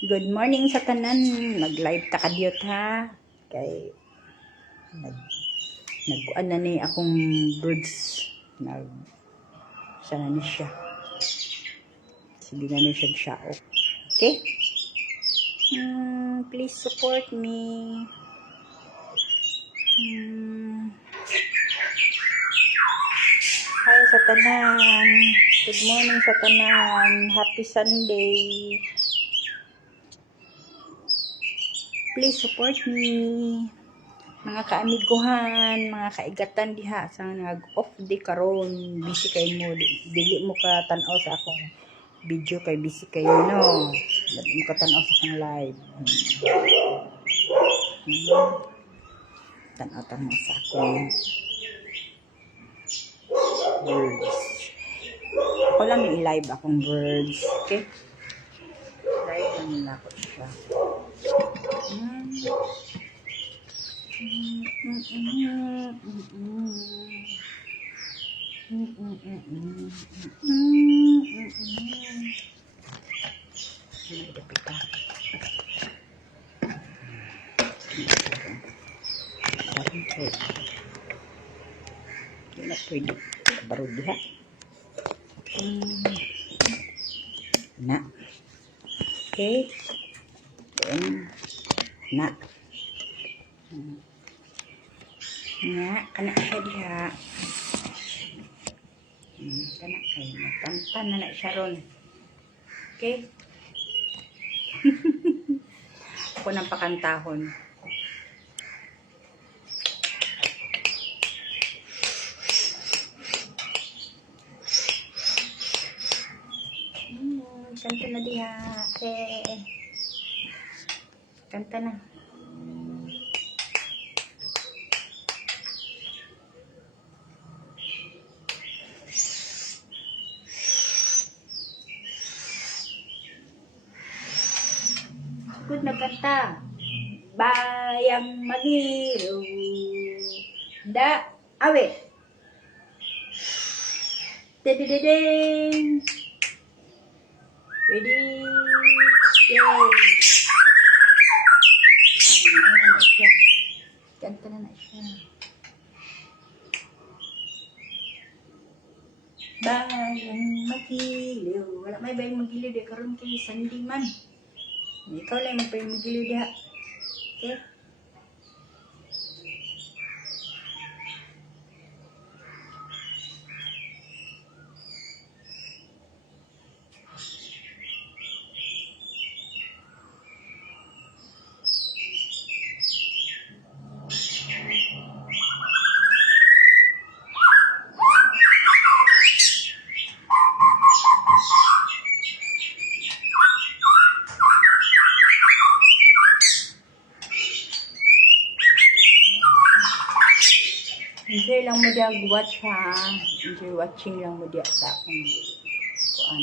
Good morning sa tanan. Mag-live ta kadyot ha. Kay nagkuan na ni akong birds. Sana ni siya. Sige na ni siya siyaok. Okay? Please support me. Hi sa tanan. Good morning sa tanan. Happy Sunday. Please support me. Mga kaamiguhan, mga kaigatan diha sa nag-off day karon, busy kay mo, dili mo ka tan-aw sa akong video kay busy kay mo no. Dili mo ka tan-aw sa akong live. Tan-aw mo sa akong birds. Ako lang may live akong birds, okay? Live lang nila ako siya. Hindi na pwede baru diha na okay na kana siya diha kana kay matampan na siya ron. Okay. Ako nang pakantahon. Kanta na diha. Okay. Kanta na. Good na kanta. Bayang Magiliw. Da. Awe. Dedededeng. Ready? Yay! Kanta na na siya. Bayang Magiliw. Wala may bayang magiliw di karon kay Sandy man. Ikaw lang magbayang magiliw diha. Okay? Enjoy lang mo diya watch ha. Enjoy watching lang mo diya sa akong kuan.